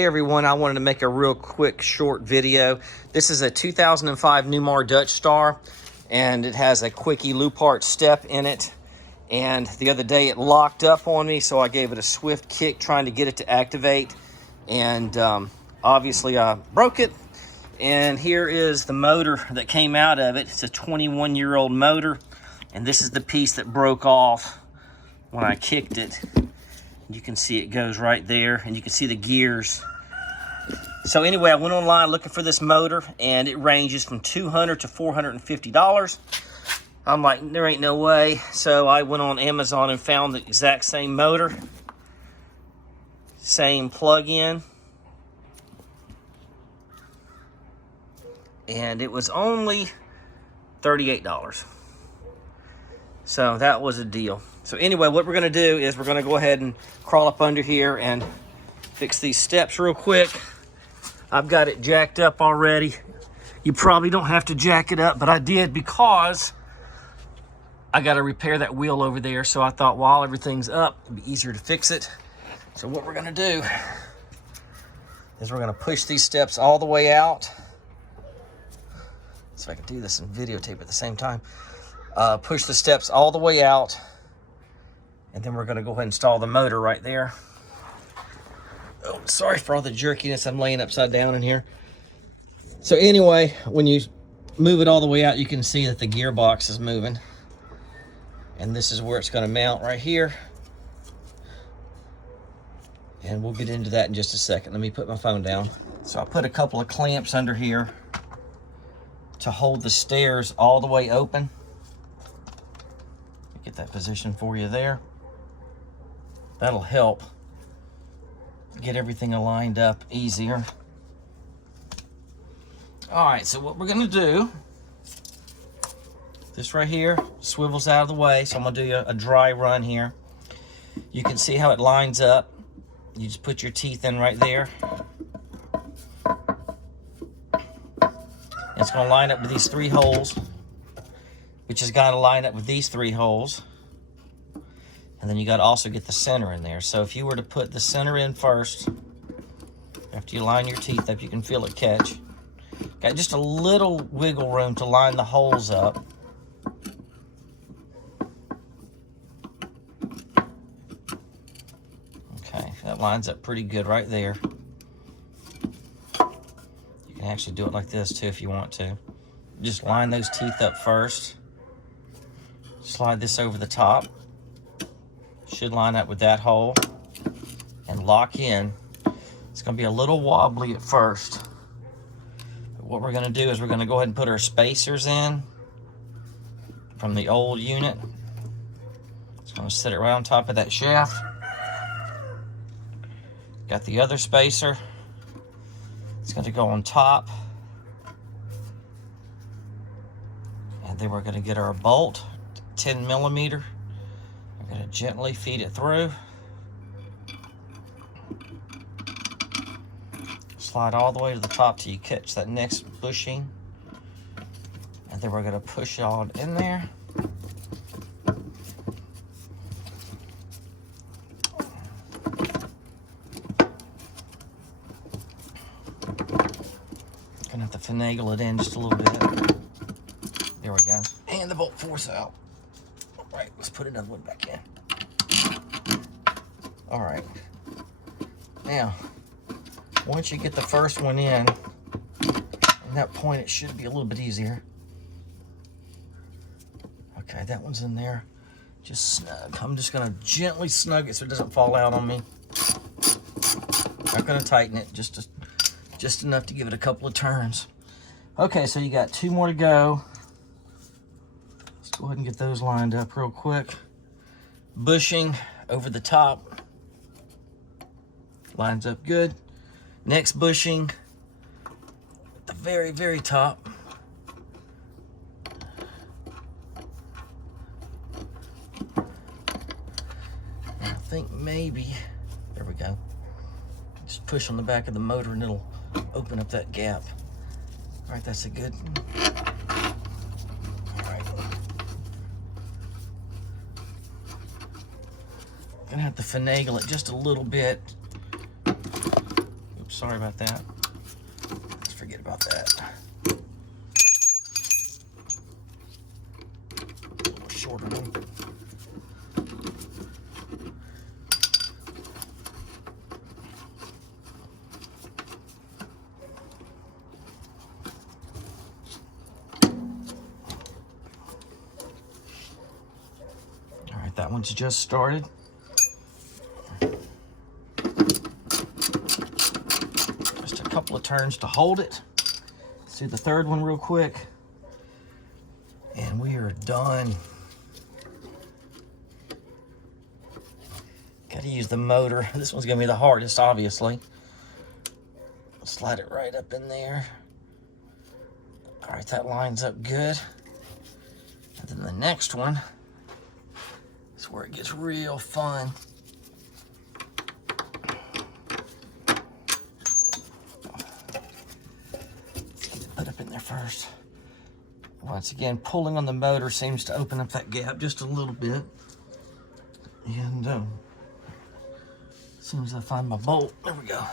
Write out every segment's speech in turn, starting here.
Hey everyone, I wanted to make a real quick short video. This is a 2005 Newmar Dutchstar and it has a Kwikee Lippert step in it. And the other day it locked up on me, so I gave it a swift kick trying to get it to activate. And obviously I broke it. And here is the motor that came out of it. It's a 21-year-old motor. And this is the piece that broke off when I kicked it. You can see it goes right there, and you can see the gears. So anyway, I went online looking for this motor, and it ranges from $200 to $450. I'm like, there ain't no way. So I went on Amazon and found the exact same motor, same plug-in, and it was only $38. So that was a deal. So anyway, what we're gonna do is we're gonna go ahead and crawl up under here and fix these steps real quick. I've got it jacked up already. You probably don't have to jack it up, but I did because I gotta repair that wheel over there. So I thought while everything's up, it'd be easier to fix it. So what we're gonna do is we're gonna push these steps all the way out. So I can do this and videotape at the same time. Push the steps all the way out, and then we're going to go ahead and install the motor right there. Oh, sorry for all the jerkiness. I'm laying upside down in here. So anyway, when you move it all the way out, you can see that the gearbox is moving. And this is where it's going to mount right here. And we'll get into that in just a second. Let me put my phone down. So I put a couple of clamps under here to hold the stairs all the way open. Get that position for you there. That'll help get everything aligned up easier. All right, so what we're gonna do, this right here swivels out of the way, so I'm gonna do a dry run here. You can see how it lines up. You just put your teeth in right there. It's gonna line up with these 3 holes, which has got to line up with these 3 holes. And then you got to also get the center in there. So if you were to put the center in first, after you line your teeth up, you can feel it catch. Got just a little wiggle room to line the holes up. Okay, that lines up pretty good right there. You can actually do it like this too if you want to. Just line those teeth up first. Slide this over the top. Should line up with that hole and lock in. It's going to be a little wobbly at first. But what we're going to do is we're going to go ahead and put our spacers in from the old unit. It's going to sit it right on top of that shaft. Got the other spacer. It's going to go on top. And then we're going to get our bolt. 10 millimeter. I'm going to gently feed it through. Slide all the way to the top till you catch that next bushing. And then we're going to push it all in there. Gonna have to finagle it in just a little bit. There we go. And the bolt force out. Right, let's put another one back in. All right. Now, once you get the first one in, at that point it should be a little bit easier. Okay, that one's in there. Just snug. I'm just gonna gently snug it so it doesn't fall out on me. Not gonna tighten it, just enough to give it a couple of turns. Okay, so you got 2 more to go. Go ahead and get those lined up real quick. Bushing over the top. Lines up good. Next bushing at the very, very top. And I think maybe, there we go. Just push on the back of the motor and it'll open up that gap. All right, that's a good one. Gonna have to finagle it just a little bit. Oops. Sorry about that. Let's forget about that. A little shorter one. All right, that one's just started. Just a couple of turns to hold it. Let's do the third one real quick. And we are done. Got to use the motor. This one's gonna be the hardest, obviously. Slide it right up in there. All right, that lines up good. And then the next one is where it gets real fun. Put up in there first. Once again, pulling on the motor seems to open up that gap just a little bit. And as soon as I find my bolt, there we go.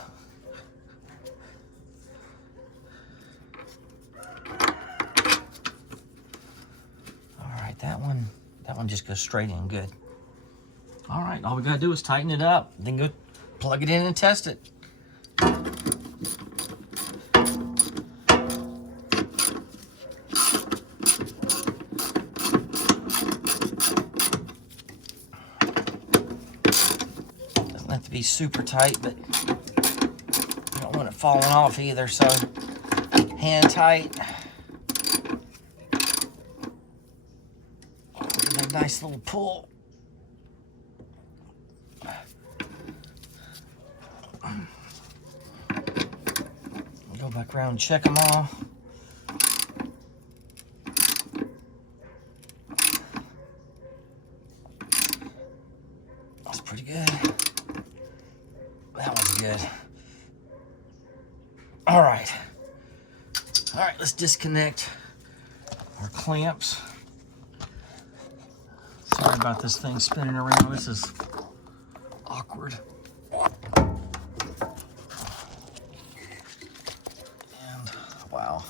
All right, that one just goes straight in good. All right, all we gotta do is tighten it up, then go plug it in and test it. Doesn't have to be super tight, but you don't want it falling off either, so hand tight. Get a nice little pull. Go back around and check them all. That's pretty good. That one's good. All right. All right, let's disconnect our clamps. Sorry about this thing spinning around. This is awkward. And wow.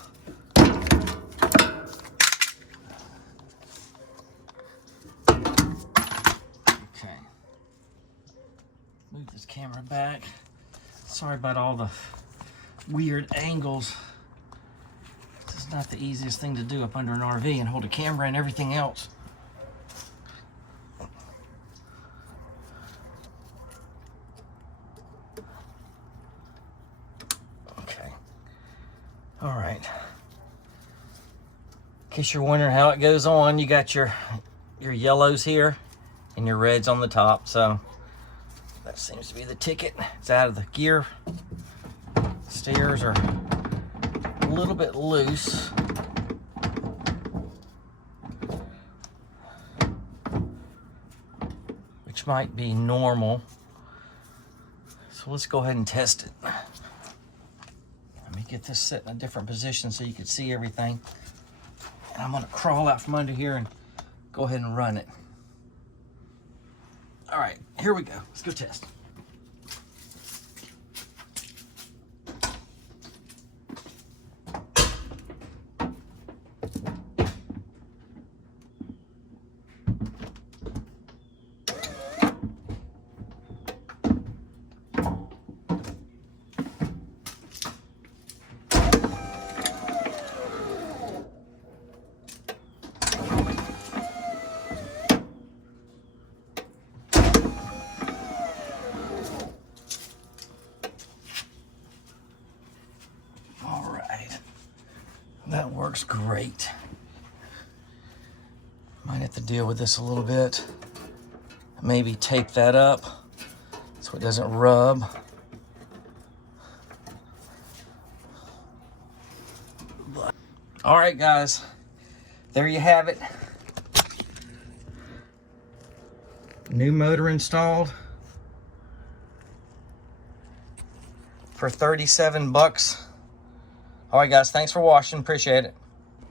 Okay. Move this camera back. Sorry about all the weird angles. This is not the easiest thing to do up under an RV and hold a camera and everything else. Okay. All right. In case you're wondering how it goes on, you got your yellows here and your reds on the top. So that seems to be the ticket. It's out of the gear. Steers are a little bit loose. Which might be normal. So let's go ahead and test it. Let me get this set in a different position so you can see everything. And I'm gonna crawl out from under here and go ahead and run it. All right, here we go. Let's go test. That works great. Might have to deal with this a little bit. Maybe tape that up so it doesn't rub. All right, guys, there you have it. New motor installed for 37 bucks. All right, guys, thanks for watching. Appreciate it.